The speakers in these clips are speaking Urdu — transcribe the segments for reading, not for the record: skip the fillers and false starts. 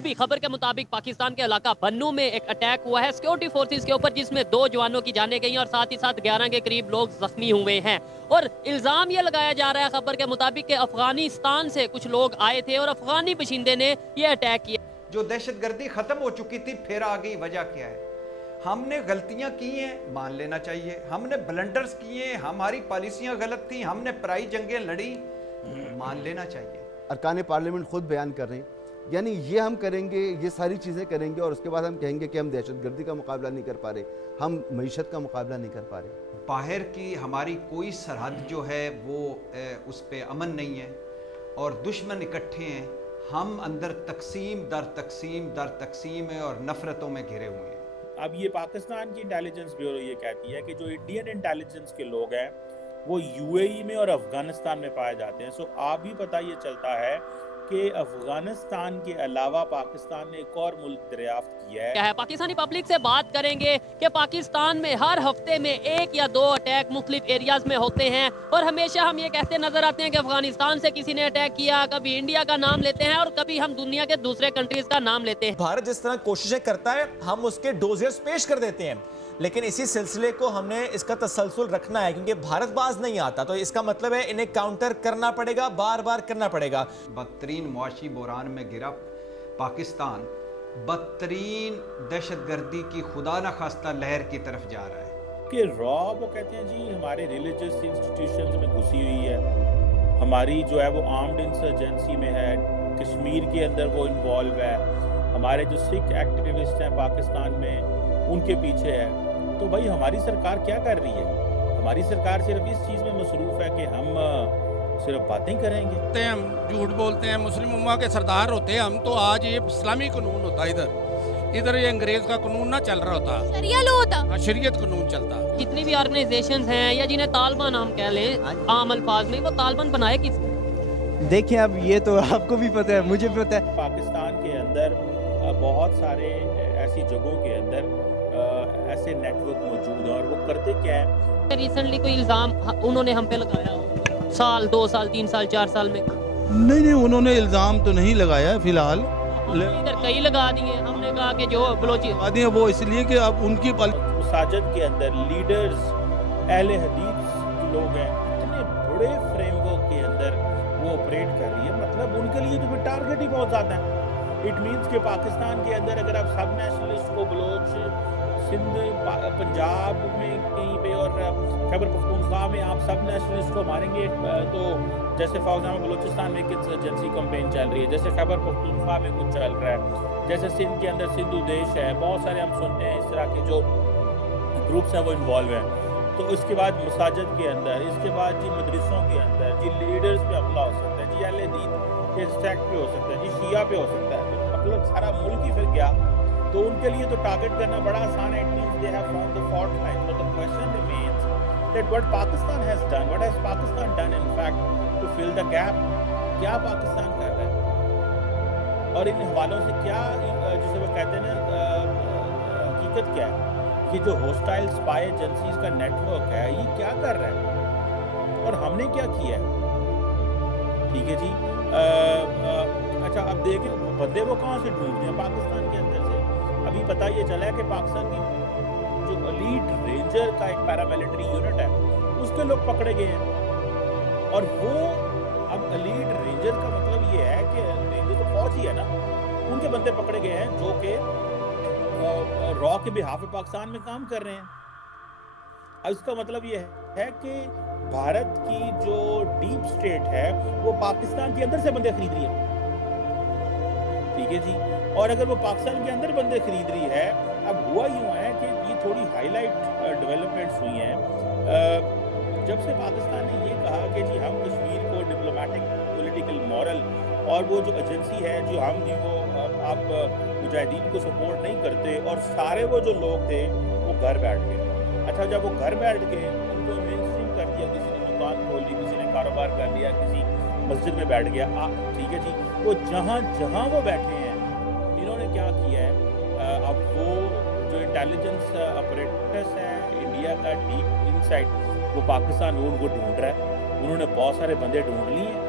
ابھی خبر کے مطابق پاکستان کے علاقہ بنو میں ایک اٹیک ہوا ہے سیکورٹی فورسز کے اوپر، جس میں 2 جوانوں کی جانیں گئی اور ساتھ ہی ساتھ 11 کے قریب لوگ زخمی ہوئے ہیں، اور الزام یہ لگایا جا رہا ہے خبر کے مطابق کہ افغانستان سے کچھ لوگ آئے تھے اور افغانی باشندے نے یہ اٹیک کیا۔ جو دہشت گردی ختم ہو چکی تھی پھر آ گئی، وجہ کیا ہے؟ ہم نے غلطیاں کی ہیں، مان لینا چاہیے، ہم نے بلنڈرز کیے ہیں، ہماری پالیسیاں غلط تھیں، ہم نے پرائی جنگیں لڑی، مان لینا چاہیے۔ ارکان پارلیمنٹ خود بیان کر رہے ہیں، یعنی یہ ہم کریں گے، یہ ساری چیزیں کریں گے اور اس کے بعد ہم کہیں گے کہ ہم دہشت گردی کا مقابلہ نہیں کر پا رہے، ہم معیشت کا مقابلہ نہیں کر پا رہے۔ باہر کی ہماری کوئی سرحد جو ہے وہ اس پہ امن نہیں ہے اور دشمن اکٹھے ہیں، ہم اندر تقسیم در تقسیم در تقسیم ہے اور نفرتوں میں گھرے ہوئے ہیں۔ اب یہ پاکستان کی انٹیلیجنس بیورو یہ کہتی ہے کہ جو انڈین انٹیلیجنس کے لوگ ہیں وہ یو اے ای میں اور افغانستان میں پائے جاتے ہیں۔ سو آپ بھی پتہ یہ چلتا ہے کہ افغانستان کے علاوہ پاکستان نے ایک اور ملک دریافت کیا ہے۔ کیا ہے پاکستانی پبلک سے بات کریں گے کہ پاکستان میں ہر ہفتے میں 1 یا 2 اٹیک مختلف ایریاز میں ہوتے ہیں، اور ہمیشہ ہم یہ کہتے نظر آتے ہیں کہ افغانستان سے کسی نے اٹیک کیا، کبھی انڈیا کا نام لیتے ہیں اور کبھی ہم دنیا کے دوسرے کنٹریز کا نام لیتے ہیں۔ بھارت جس طرح کوششیں کرتا ہے ہم اس کے ڈوزرز پیش کر دیتے ہیں، لیکن اسی سلسلے کو ہم نے اس کا تسلسل رکھنا ہے کیونکہ بھارت باز نہیں آتا، تو اس کا مطلب ہے انہیں کاؤنٹر کرنا پڑے گا، بار بار کرنا پڑے گا۔ بدترین معاشی بحران میں گرا پاکستان بدترین دہشت گردی کی خدا نخواستہ لہر کی طرف جا رہا ہے۔ کہ وہ کہتے ہیں جی ہمارے ریلیجس انسٹیٹیوشنز میں گھسی ہوئی ہے، ہماری جو ہے وہ آرمڈ انسرجنسی میں ہے، کشمیر کے اندر وہ انوالو ہے، ہمارے جو سکھ ایکٹیوسٹ ہیں پاکستان میں ان کے پیچھے ہے۔ تو بھائی ہماری سرکار کیا کر رہی ہے؟ ہماری سرکار صرف اس چیز میں مصروف ہے کہ ہم صرف باتیں کریں گے، ہم جھوٹ بولتے ہیں، مسلم امہ کے سردار ہوتے ہیں ہم، تو آج یہ اسلامی قانون ہوتا ادھر یہ انگریز کا قانون نہ چل رہا ہوتا، شریعہ لو ہوتا، شریعت قانون چلتا۔ جتنی بھی آرگنائزیشنز ہیں یا جنہیں طالبان ہم کہہ لیں عام الفاظ میں، وہ طالبان بنائے کس نے؟ دیکھیں اب یہ تو آپ کو بھی پتہ ہے، مجھے بھی پتہ ہے۔ پاکستان کے اندر بہت سارے ایسی جگہوں کے اندر ایسے نیٹ ورک موجود ہیں، اور وہ کرتے کیا ہے؟ ریسنٹلی کوئی الزام انہوں نے ہم پہ لگایا سال 2 سال 3 سال 4 سال میں؟ نہیں انہوں نے الزام تو نہیں لگایا فی الحال، ادھر کئی لگا دیے، ہم نے کہا کہ جو بلوچی وہ اس لیے کہ اب ان کی مساجد کے اندر لیڈرز اہل حدیث لوگ ہیں، اتنے بڑے فریم ورک کے اندر وہ آپریٹ کر رہی ہے، مطلب ان کے لیے تو پھر ٹارگٹ ہی بہت زیادہ ہے۔ اٹ مینس کہ پاکستان کے اندر اگر آپ سب نیشنلسٹ کو بلوچ سندھ پنجاب میں کہیں پہ اور خیبر پختونخوا میں آپ سب نیشنلسٹ کو ماریں گے، تو جیسے فار ایگزامپل بلوچستان میں ایک انسرجنسی کمپین چل رہی ہے، جیسے خیبر پختونخوا میں کچھ چل رہا ہے، جیسے سندھ کے اندر سندھو دیش ہے، بہت سارے ہم سنتے ہیں اس طرح کے جو گروپس ہیں وہ انوالو ہیں۔ تو اس کے بعد مساجد کے اندر، اس کے بعد جی مدرسوں کے اندر جی لیڈرز پہ حملہ ہو سکتا ہے، جی اہل حدیث کے سیکٹ پہ ہو سکتا ہے، جی شیعہ پہ ہو سکتا ہے، مطلب سارا ملک ہی پھر گیا، تو ان کے لیے تو ٹارگٹ کرنا بڑا آسان ہے۔ It means they have found the fault line, but the question remains that what Pakistan has done, what has Pakistan done in fact to fill the gap؟ کیا پاکستان کر رہا ہے اور ان حوالوں سے کیا جسے وہ کہتے ہیں نا حقیقت کیا ہے کہ جو ہوسٹائل اسپائی ایجنسیز کا نیٹ ورک ہے یہ کیا کر رہا ہے اور ہم نے کیا کیا ہے؟ ٹھیک ہے جی، اچھا اب دیکھیں بندے وہ کہاں سے ڈھونڈتے ہیں پاکستان کے اندر سے۔ ابھی پتہ یہ چلا ہے کہ پاکستان کی جو ایلیٹ رینجر کا ایک پیراملٹری یونٹ ہے اس کے لوگ پکڑے گئے ہیں، اور وہ اب ایلیٹ رینجر کا مطلب یہ ہے کہ رینجر تو فوج ہی ہے نا، ان کے بندے پکڑے گئے ہیں جو کہ را کے بہاف پاکستان میں کام کر رہے ہیں۔ اس کا مطلب یہ ہے کہ بھارت کی جو ڈیپ سٹیٹ ہے وہ پاکستان کے اندر سے بندے خرید رہی ہے، ٹھیک ہے جی، اور اگر وہ پاکستان کے اندر بندے خرید رہی ہے، اب ہوا یوں ہے کہ یہ تھوڑی ہائی لائٹ ڈیولپمنٹس ہوئی ہیں جب سے پاکستان نے یہ کہا کہ جی ہم کشمیر کو ڈپلومیٹک پولیٹیکل مورل اور وہ جو ایجنسی ہے جو ہم بھی وہ آپ مجاہدین کو سپورٹ نہیں کرتے، اور سارے وہ جو لوگ تھے وہ گھر بیٹھ گئے۔ اچھا جب وہ گھر بیٹھ گئے ان کو مین اسٹریم کر دیا، کسی نے دکان کھول لی، کسی نے کاروبار کر لیا، کسی مسجد میں بیٹھ گیا، ٹھیک ہے جی، وہ جہاں جہاں وہ بیٹھے ہیں انہوں نے کیا کیا ہے، اب وہ جو انٹیلیجنس اپریٹس ہے انڈیا کا ڈیپ انسائٹ وہ پاکستان ان کو ڈھونڈ رہا ہے، انہوں نے بہت سارے بندے ڈھونڈ لیے ہیں،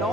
9